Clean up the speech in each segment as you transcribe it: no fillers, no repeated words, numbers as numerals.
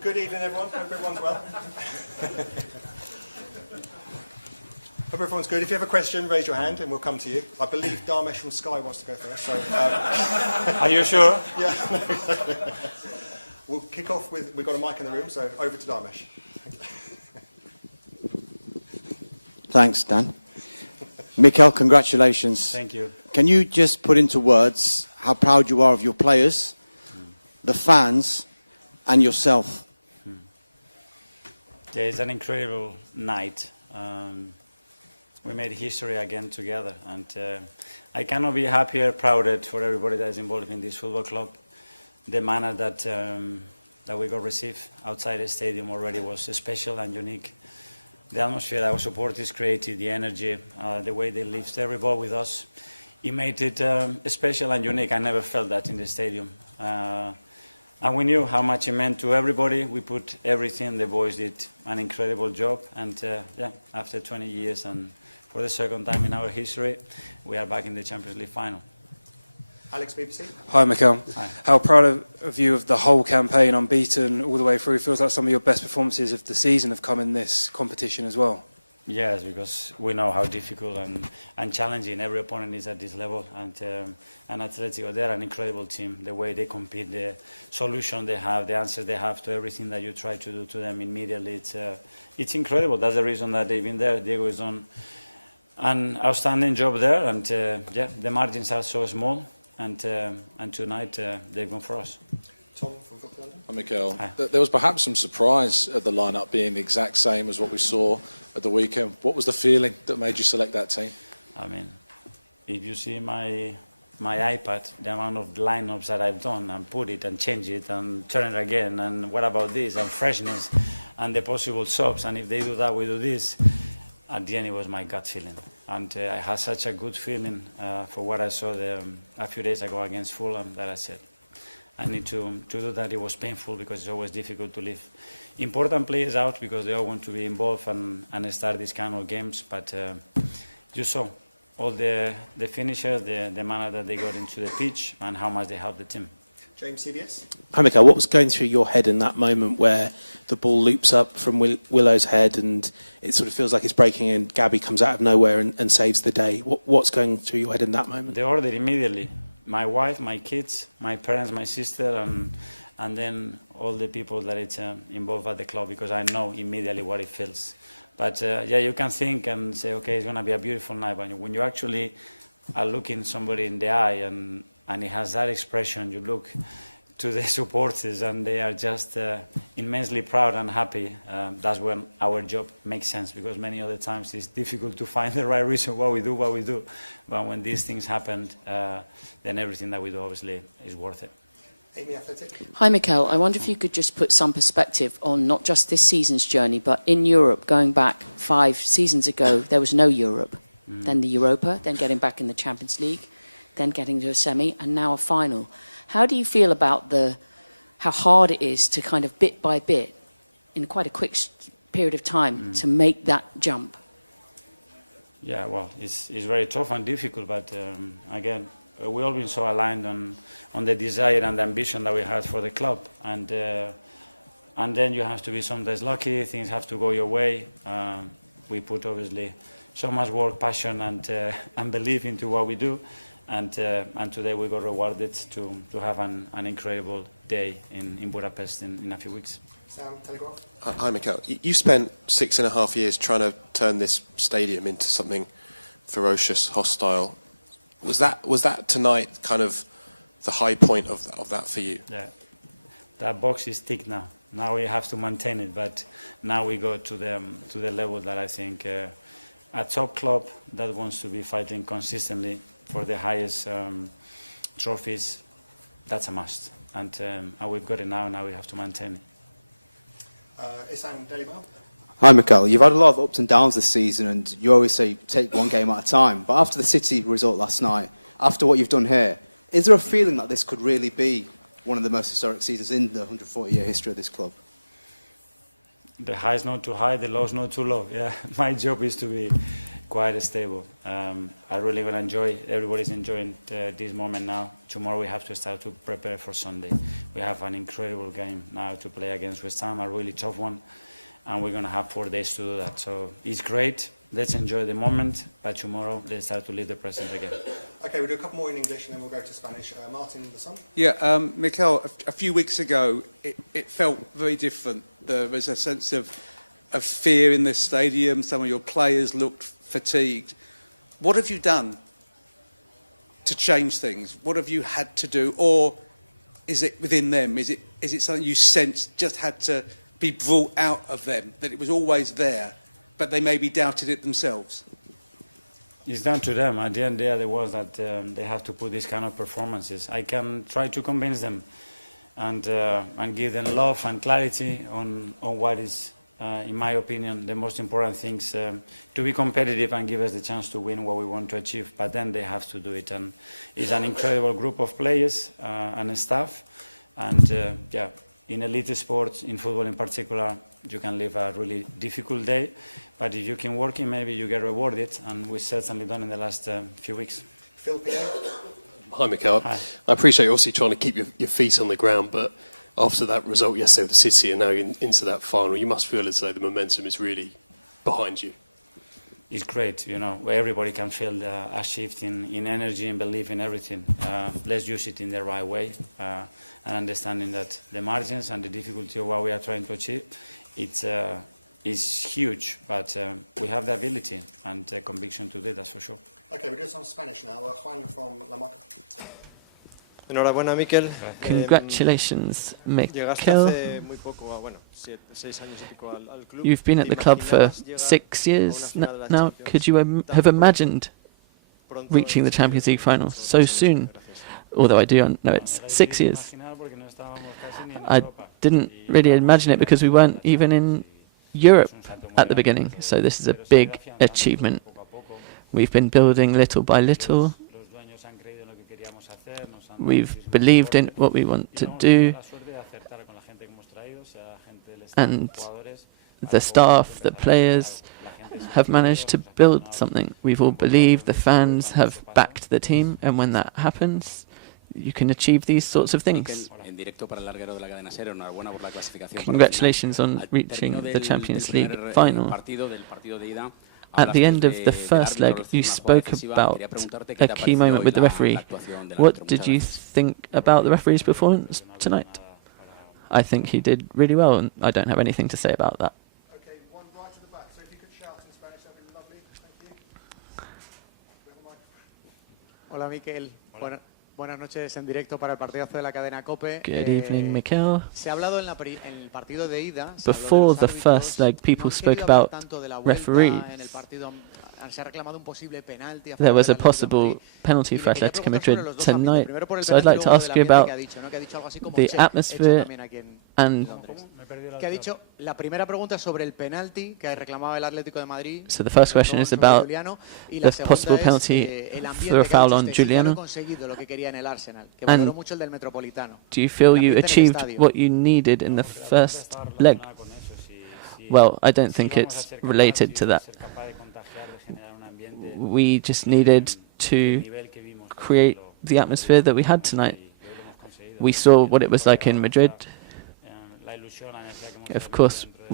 Good evening, everyone. Hope everyone's well. Hope everyone's good. If you have a question, raise your hand and we'll come to you. I believe Dharmesh from Sky wants to go first. So, Are you sure? Yeah. We'll kick off with, we've got a mic in the room, so over to Dharmesh. Thanks, Dan. Mikel, congratulations. Thank you. Can you just put into words how proud you are of your players, the fans, and yourself? Yeah, it's an incredible night. We made history again together, and I cannot be happier, prouder for everybody that is involved in this football club. The manner that we got received outside the stadium already was special and unique. The atmosphere our supporters created, the energy, the way they lived every ball with us, it made it special and unique. I never felt that in the stadium. And we knew how much it meant to everybody. We put everything. The boys did an incredible job. And yeah, after 20 years and for the second time in our history, we are back in the Champions League final. Alex, BBC. Hi, Mikel. Hi. How proud of you of the whole campaign, unbeaten all the way through. Feels like some of your best performances of the season have come in this competition as well. Yes, because we know how difficult and challenging every opponent is at this level. And Atletico, they're an incredible team. The way they compete, the solution they have, the answers they have to everything that you try to do to them immediately, it's incredible. That's the reason that they've been there. Diego is on an outstanding job there. And yeah, the margins are so small. And tonight they've gone for us. Tom from Football London. Hi, Mikel. There was perhaps some surprise at the lineup being the exact same as what we saw at the weekend. What was the feeling that made you select that team? I mean, if you see my iPad, the amount of lineups that I've done and put it and change it and turn it again and what about this and freshness and the possible subs, and if they do that, we do this. At the end, it was my gut feeling. And I had such a good feeling for what I saw a few days ago against Fulham that I said, I need to do that. It was painful because it's always difficult to leave important players out because they all want to be involved and start these kind of games. But you saw all the finishers, the manner that they got into the pitch and how much they helped the team. James, CBS. Hi, Mikel. What was going through your head in that moment where the ball loops up from Willow's head and it sort of feels like it's breaking and Gabby comes out of nowhere and saves the day? What's going through your head in that moment? They ordered immediately. My wife, my kids, my parents, my sister, and then all the people that it's involved at the club because I know immediately what it feels. But yeah, you can think and say, okay, it's going to be a beautiful night. But when you actually are looking somebody in the eye and it has that expression, you look to the supporters and they are just immensely proud and happy. That's when our job makes sense because many other times it's difficult to find the right reason why we do what we do. But when these things happen, then everything that we do obviously is worth it. Amy, Athletic. Hi, Mikel. I wonder if you could just put some perspective on not just this season's journey, but in Europe, going back 5 seasons ago, there was no Europe. Then the Europa, then getting back in the Champions League, then getting to a semi, and now a final. How do you feel about how hard it is to kind of bit by bit, in quite a quick period of time, to make that jump? Yeah, well, it's very tough and difficult, but again, we've all been so aligned on the desire and the ambition that we had for the club, and then you have to be sometimes lucky. Things have to go your way. We put obviously so much work, passion, and belief into what we do. And today we got rewarded to have an incredible day in Budapest in a few weeks. Sam, Telegraph. Hi, Mikel. You spent 6.5 years trying to turn this stadium into something ferocious, hostile. Was that tonight kind of the high point of that for you? Yeah, that box is ticked now. Now we have to maintain it, but now we go to the level that I think a top club that wants to be fighting consistently for the highest trophies, that's a must. And we've got it now, now we have to maintain it. Isan, Daily Mail. Hi, Mikel. You've had a lot of ups and downs this season, and you always say take one game at a time. But after the City result last night, after what you've done here, is there a feeling that this could really be one of the most historic seasons in the 140-year history of this club? The high is not too high, the low is not too low. Yeah, my job is to quite stable. I really gonna enjoy. Everybody's enjoying this moment now. Tomorrow we have to start to prepare for Sunday. We have an incredible game now to play against West Ham, a really tough one, and we're gonna have 4 days to do that. So it's great. Let's enjoy the moment, but tomorrow let's start to live the present again. Okay, we'll do a couple more in English and then we'll go to Spanish. Martin, the son. Yeah, Mikel, a few weeks ago, it felt very different. There was a sense of fear in this stadium. Some of your players looked fatigued. What have you done to change things? What have you had to do? Or is it within them? Is it something you sense just had to be brought out of them, that it was always there, but they maybe doubted it themselves? It's down to them. At the end, they are the ones that they have to put these kind of performances. I can try to convince them and give them love and clarity on what is, in my opinion, the most important things to be competitive and give us the chance to win what we want to achieve. But then they have to do it. And it's an incredible group of players and staff. And yeah, in elite sports, in football in particular, you can live a really difficult day. But if you keep working, maybe you get rewarded. And we've certainly done in the last few weeks. Phil Pierre. Hi, Mikel. Hi. I appreciate you obviously trying to keep your feet on the ground, but after that result yesterday with the City and now into that final, you must feel as though the momentum is really behind you. It's great, you know, where everybody can feel a shift in energy and belief in everything. Let's use it in the right way and understanding that the margins and the difficulty of what we are trying to achieve, it's huge, but we have the ability and the conviction to do it, that's for sure. Okay, we'll do some Spanish now. Juan from La Marca. Enhorabuena, Mikel. Gracias. Llegaste hace muy poco, 6 años y pico al club. ¿Te imaginabas llegar a una final de la Champions tan pronto? Pronto en el sentido de que, son solo 6 años y medio. Gracias. Bueno, era difícil de imaginar porque no estábamos casi ni en Europa y llevamos 7 años fuera de la Champions y es un salto muy grande, pero se ha ido afianzando todo poco a poco. Los dueños han creído en lo que queríamos hacer, nos han dado muchísimo soporte y luego hemos tenido la suerte de acertar con la gente que hemos traído, sea gente del staff o jugadores, para poco a poco empezar a crear algo. La gente se lo ha creído, nuestros aficionados se han volcado con el equipo y cuando eso pasa, pues estas cosas pueden pasar. ¿Qué tal? Mikel, en directo para el larguero de la cadena SER, enhorabuena por la clasificación para la final. Gracias. Al término del primer partido, del partido de ida, hablaste del árbitro, hablaste de una jugada decisiva. Quería preguntarte qué te ha parecido hoy la actuación del árbitro. Muchas gracias. Me parece que ha estado muy bien. Creo que no ha habido nada para hablar. Okay, one right at the back. So if you could shout in Spanish, that would be lovely. Thank you. We have a microphone. Hola, Mikel. Hola. Buenas noches en directo para el partidazo de la cadena COPE. Se ha hablado en el partido de ida, se habló de los árbitros. No han querido hablar tanto de la vuelta en el partido. Se ha reclamado un posible penalti a favor del Atlético de Madrid. Y le quería preguntar sobre los dos ambientes. Primero por el penalti y luego lo del ambiente que ha dicho, ¿no? Que ha dicho algo así como check, hecho también aquí en Londres. ¿Cómo? Me he perdido Que ha dicho, la primera pregunta es sobre el penalti que reclamaba el Atlético de Madrid, pisotón sobre Giuliano, y la segunda es el ambiente que ha dicho usted. Sí, ya lo he conseguido, lo que quería en el Arsenal, que valoró mucho el del Metropolitano, el ambiente en el estadio. No, porque la pregunta estaba relacionada con eso, si íbamos a ser capaz, si iba a ser capaz de contagiar, de generar un ambiente del nivel que vimos, por ejemplo, en Madrid cuando jugamos ahí. Y hoy lo hemos conseguido, desde que el equipo ha llegado hasta la ilusión, la energía que hemos transmitido dentro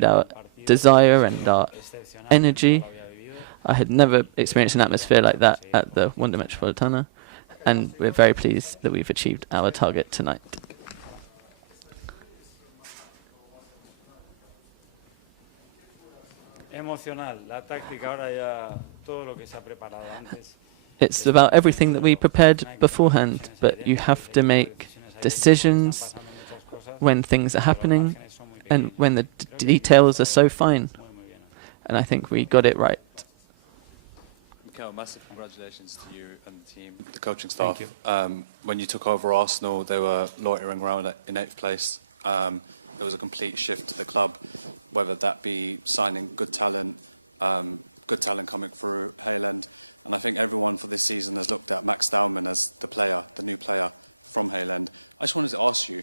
del partido, creo que ha sido excepcional, yo nunca lo había vivido y obviamente ayuda mucho a conseguir objetivos tan grandes. Okay, last two. Firstly here in Spanish. That's okay, shout. Emocional, la táctica ahora ya, todo lo que se ha preparado antes está muy bien, pero al final hay que tomar decisiones ahí dentro y hay que tomar decisiones ahí dentro cuando están pasando muchas cosas y cuando los márgenes son muy pequeños. Y creo que el equipo ha estado muy bien hoy. And then finally, gentleman here in the glasses. Mikel, massive congratulations to you and the team, the coaching staff. Thank you. When you took over Arsenal, they were loitering around in 8th place. There was a complete shift to the club, whether that be signing good talent coming through Hayland. And I think everyone for this season has looked at Max Dowman as the new player from Hayland. I just wanted to ask you,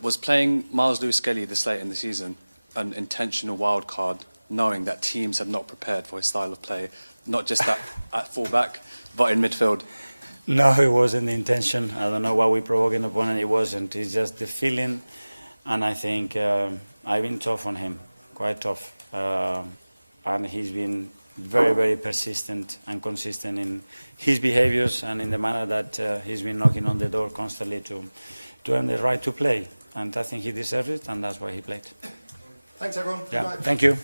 was playing Miles Lewis-Skelly this late in the season an intentional wild card knowing that teams had not prepared for his style of play, not just at full-back, but in midfield? No, it wasn't the intention. I don't know why we provoked an opponent. It wasn't. It's just the feeling. And I think I've been tough on him, quite tough. And he's been very, very persistent and consistent in his behaviors and in the manner that he's been knocking on the door constantly to earn the right to play. And I think he deserves it, and that's why he played. Thanks, everyone. Good Yeah, night. thank you.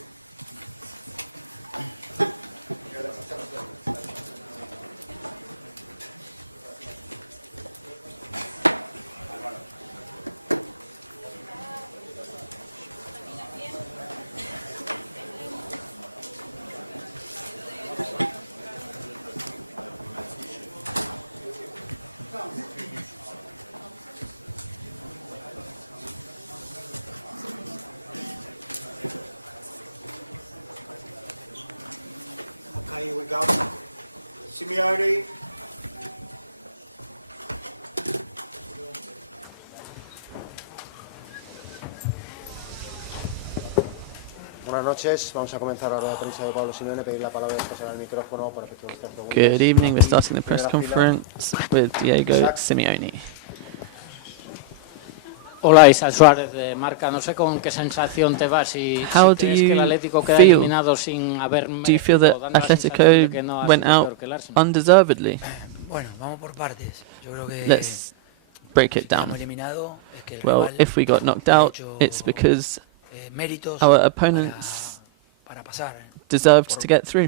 Okay, here we go. Simeone. Buenas noches. Vamos a comenzar ahora la prensa de Pablo Simeone. Pedir la palabra y pasar al micrófono para efectuar nuestras preguntas. Aquí, primera fila. Isaac. Hola, Isaac Suárez de Marca. No sé con qué sensación te vas. Si crees que el Atlético queda eliminado sin haber merecido, dando la sensación de que no ha sido peor que el Arsenal. Bueno, vamos por partes. Yo creo que si quedamos eliminados es que el rival ha hecho méritos para pasar.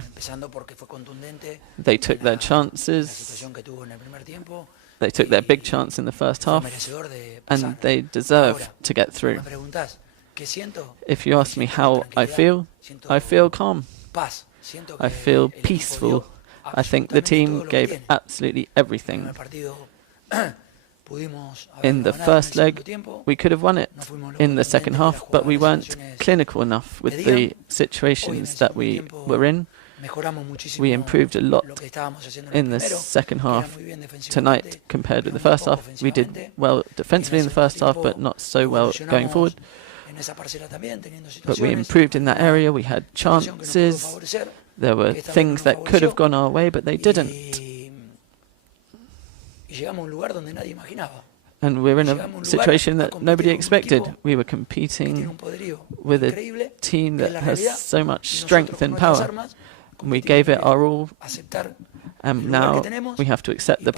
Empezando porque fue contundente en la situación que tuvo en el primer tiempo y fue merecedor de pasar. Ahora, vos me preguntás, ¿qué siento? Y siento tranquilidad, siento paz, siento que el equipo dio absolutamente todo lo que tiene. El primer partido pudimos haberlo ganado en el segundo tiempo, no fuimos lo contundentes que las situaciones pedían. Hoy en el segundo tiempo mejoramos muchísimo lo que estábamos haciendo en el primero, que era muy bien defensivamente, pero muy poco ofensivamente. Y en el segundo tiempo evolucionamos en esa parcela también, teniendo situaciones, alguna situación que nos pudo favorecer, que esta vez no nos favoreció, y llegamos a un lugar donde nadie imaginaba. Y llegamos a un lugar a competir con un equipo que tiene un poderío increíble, que es la realidad, y nosotros con nuestras armas competimos muy bien. Aceptar el lugar que tenemos y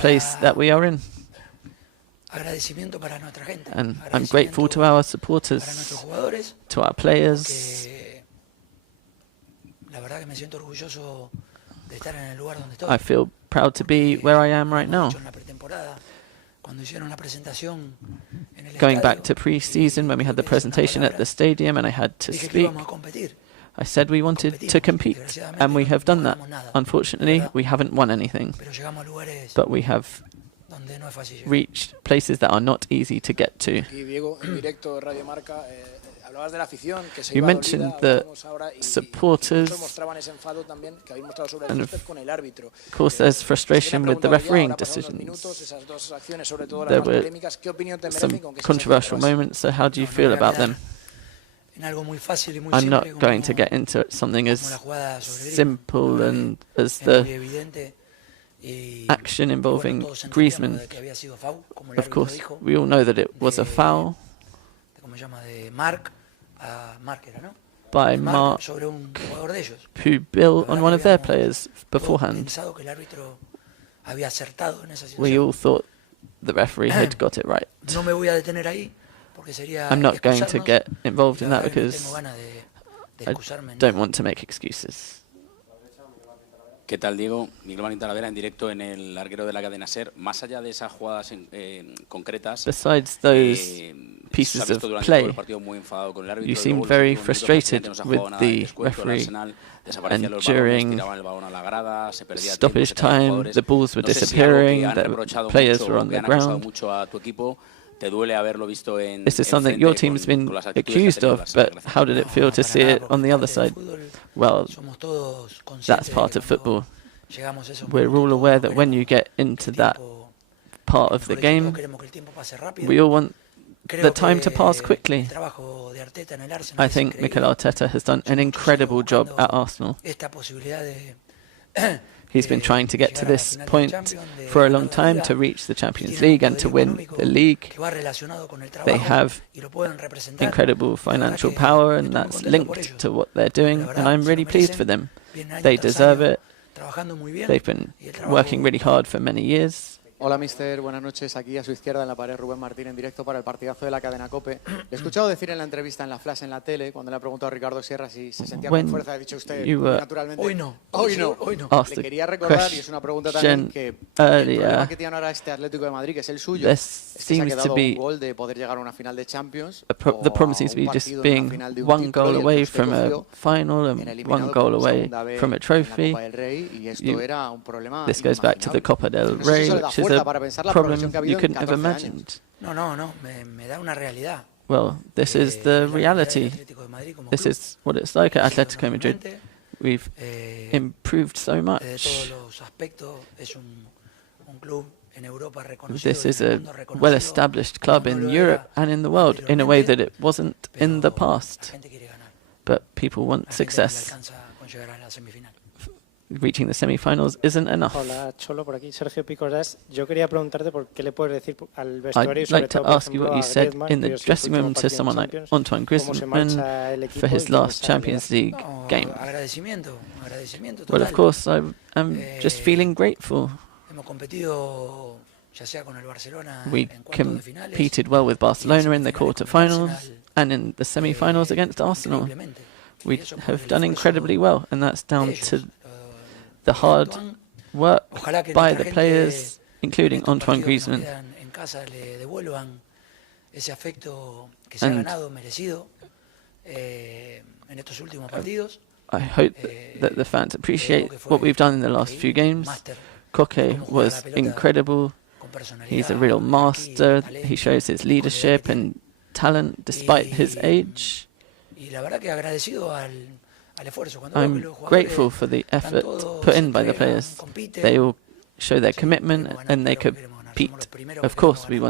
agradecimiento para nuestra gente, agradecimiento para nuestros jugadores, porque la verdad que me siento orgulloso de estar en el lugar donde estoy, porque habíamos dicho en la pretemporada, cuando hicieron la presentación en el estadio y tuve que decir unas palabras, dije que íbamos a competir y competimos. Desgraciadamente no ganamos nada, es verdad, pero llegamos a lugares donde no es fácil llegar. Aquí Diego, en directo de Radio Marca, hablabas de la afición que se iba dolida, hablábamos ahora y muchos mostraban ese enfado también que habéis mostrado sobre el césped con el árbitro. Sé que te han preguntado ya, ahora han pasado unos minutos, esas dos acciones, sobre todo las más polémicas, ¿qué opinión te merecen y con qué sensación te vas? No me voy a quedar en algo muy fácil y muy simple como la jugada sobre Griezmann. La verdad que es muy evidente y bueno, todos entendíamos de que había sido foul, como el árbitro dijo, de ¿cómo se llama? De Marc a Marc era, ¿no? De Marc sobre un jugador de ellos. La verdad que habíamos todos pensado que el árbitro había acertado en esa situación. No me voy a detener ahí porque sería excusarnos y la verdad que no tengo ganas de excusarme en nada. ¿Qué tal, Diego? Miguel Arteta Talavera en directo en el larguero de la cadena SER. Más allá de esas jugadas concretas, se os ha visto durante todo el partido muy enfadado con el árbitro y luego en los últimos minutos prácticamente no se ha jugado nada del descuento. El Arsenal desaparecían los balones, tiraban el balón a la grada, se perdía tiempo, se caían jugadores. No sé si algo que han reprochado mucho o que han acusado mucho a tu equipo te duele haberlo visto en frente con las actitudes que ha tenido el Arsenal. Gracias. No, para nada, porque es parte del fútbol. Somos todos conscientes de que cuando llegamos a esos minutos todos no queremos que el tiempo, que mejor dicho, todos queremos que el tiempo pase rápido. Creo que el trabajo de Arteta en el Arsenal es increíble. son muchos años buscando esta posibilidad de llegar a la final de la Champions, de ganar la Liga, y tienen un poderío económico que va relacionado con el trabajo y lo pueden representar. Y la verdad que estoy muy contento por ellos, porque la verdad se lo merecen, vienen año tras año trabajando muy bien y el trabajo paga. Hola, mister. Buenas noches. Aquí a su izquierda en la pared, Rubén Martín, en directo para el partidazo de la cadena COPE. Le he escuchado decir en la entrevista en la Flash en la tele, cuando le ha preguntado a Ricardo Sierra si se sentía con fuerza, ha dicho usted muy naturalmente... Hoy no. Hoy no. Hoy no. Le quería recordar, y es una pregunta también, que el problema que tiene ahora este Atlético de Madrid, que es el suyo, es que se ha quedado a un gol de poder llegar a una final de Champions o a un partido en una final de un título, y el que usted cogió era eliminado por un segunda B en la Copa del Rey, y esto era un problema inimaginable. Que no sé si eso le da fuerza para pensar la progresión que ha habido en 14 años. No, me da una realidad, que es la realidad del Atlético de Madrid como club. Ha crecido enormemente, desde todos los aspectos es un club en Europa reconocido y en el mundo reconocido como no lo era anteriormente, pero la gente quiere ganar. La gente no le alcanza con llegar a la semifinal. Hola, Cholo, por aquí, Sergio Picorás. Yo quería preguntarte por qué le puedes decir al vestuario y sobre todo, por ejemplo, a Griezmann, que hoy ha sido su último partido en Champions, cómo se marcha el equipo y qué mensaje le das. No, agradecimiento total. Hemos competido ya sea con el Barcelona en cuartos de finales y en semifinales con el Arsenal, increíblemente. Y eso por el esfuerzo de ellos, lo de Antoine. Ojalá que nuestra gente en estos partidos que nos quedan en casa le devuelvan ese afecto que se ha ganado, merecido, en estos últimos partidos. Lo de Coque fue increíble, un máster de cómo jugar a la pelota con personalidad, jerarquía, talento y con la edad que tiene. Y la verdad que agradecido al esfuerzo. Cuando veo que los jugadores dan todo, se entregan, compiten, sí, queremos ganar, claro que queremos ganar, somos los primeros que queremos ganar.